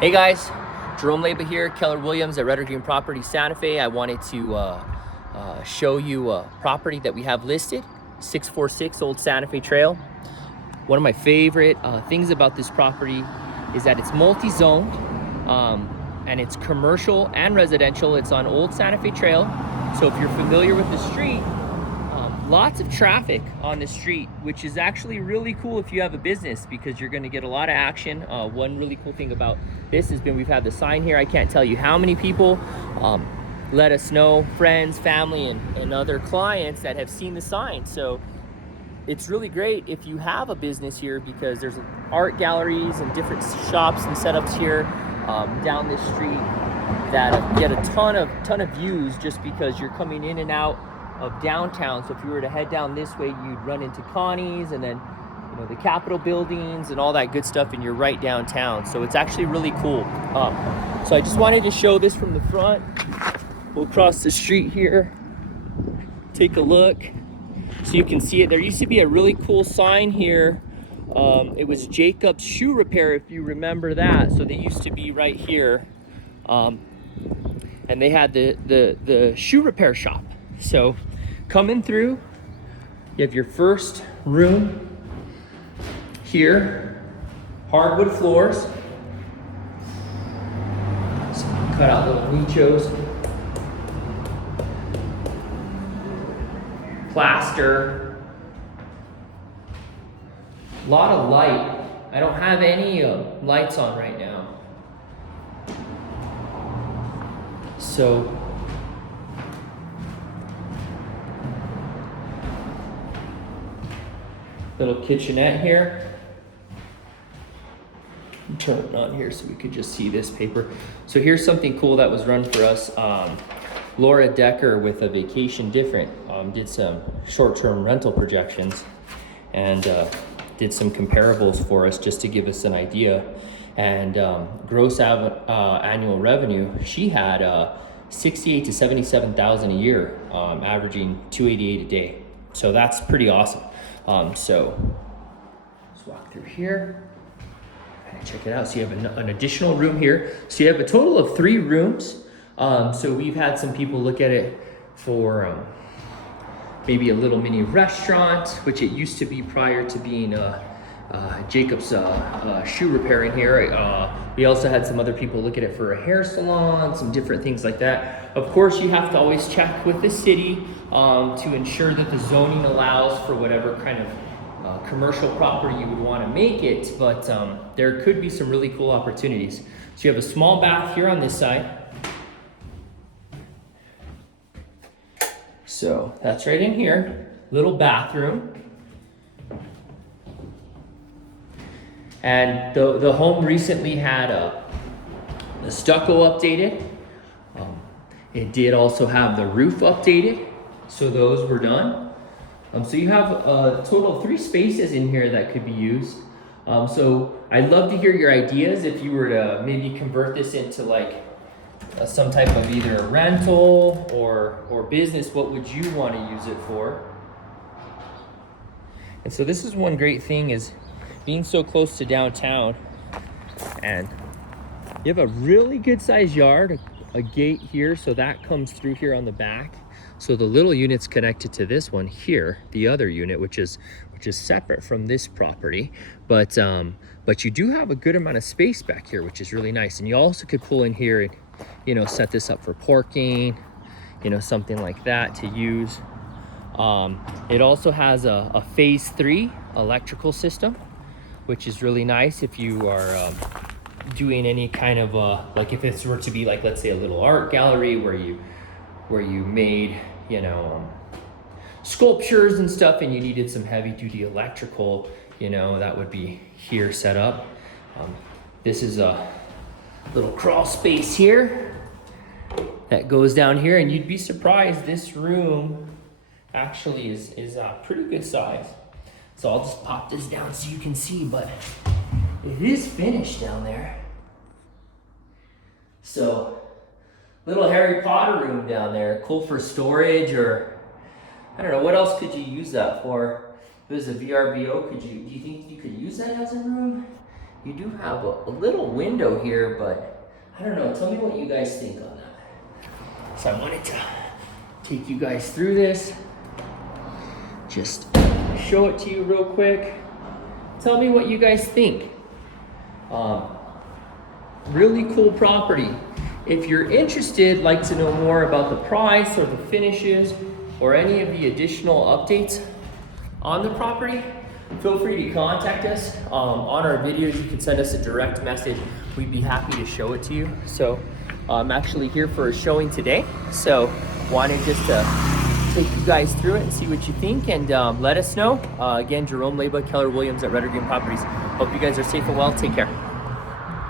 Hey guys, Jerome Leba here, Keller Williams at Red Green Property Santa Fe. I wanted to show you a property that we have listed, 646 Old Santa Fe Trail. One of my favorite things about this property is that it's multi-zoned and it's commercial and residential. It's on Old Santa Fe Trail. So if you're familiar with the street, lots of traffic on the street, which is actually really cool if you have a business because you're going to get a lot of action. One really cool thing about this has been we've had the sign here. I can't tell you how many people let us know, friends, family, and other clients that have seen the sign. So it's really great if you have a business here because there's art galleries and different shops and setups here down this street that get a ton of views just because you're coming in and out of downtown. So if you were to head down this way, you'd run into Kaune's and then the Capitol buildings and all that good stuff, and you're right downtown. So it's actually really cool. So I just wanted to show this from the front. We'll cross the street here, take a look so you can see it. There used to be a really cool sign here. It was Jacob's Shoe Repair, if you remember that. So they used to be right here, and they had the shoe repair shop. So coming through, you have your first room here, hardwood floors. So cut out little nichos, plaster, a lot of light. I don't have any lights on right now. So little kitchenette here. Turn it on here so we could just see this paper. So here's something cool that was run for us. Laura Decker with A Vacation Different did some short-term rental projections and did some comparables for us just to give us an idea. And gross annual revenue, she had 68 to 77,000 a year, averaging 288 a day. So that's pretty awesome. So let's walk through here and check it out. So you have an additional room here. So you have a total of 3 rooms. So we've had some people look at it for maybe a little mini restaurant, which it used to be prior to being Jacob's shoe repair in here. We also had some other people look at it for a hair salon, some different things like that. Of course, you have to always check with the city to ensure that the zoning allows for whatever kind of commercial property you would want to make it, but there could be some really cool opportunities. So you have a small bath here on this side. So that's right in here, little bathroom. And the home recently had the stucco updated. It did also have the roof updated, so those were done. So you have a total of 3 spaces in here that could be used. So I'd love to hear your ideas if you were to maybe convert this into like some type of either rental or business. What would you want to use it for? And so this is one great thing is being so close to downtown, and you have a really good sized yard, a gate here, so that comes through here on the back. So the little unit's connected to this one here, the other unit, which is separate from this property, but you do have a good amount of space back here, which is really nice. And you also could pull in here and set this up for parking, something like that to use. It also has a phase 3 electrical system, which is really nice if you are doing any kind of like if it were to be like, let's say, a little art gallery where you made sculptures and stuff, and you needed some heavy duty electrical, that would be here set up. This is a little crawl space here that goes down here, and you'd be surprised this room actually is a pretty good size. So I'll just pop this down so you can see, but it is finished down there. So little Harry Potter room down there, cool for storage, or I don't know, what else could you use that for? If it was a VRBO, do you think you could use that as a room? You do have a little window here, but I don't know. Tell me what you guys think on that. So I wanted to take you guys through this. Just show it to you real quick. Tell me what you guys think. Really cool property. If you're interested, like to know more about the price or the finishes or any of the additional updates on the property, feel free to contact us. On our videos, you can send us a direct message. We'd be happy to show it to you. So I'm actually here for a showing today. So wanted just to take you guys through it and see what you think, and let us know. Again, Jerome Leba, Keller Williams at Red Green Properties. Hope you guys are safe and well. Take care.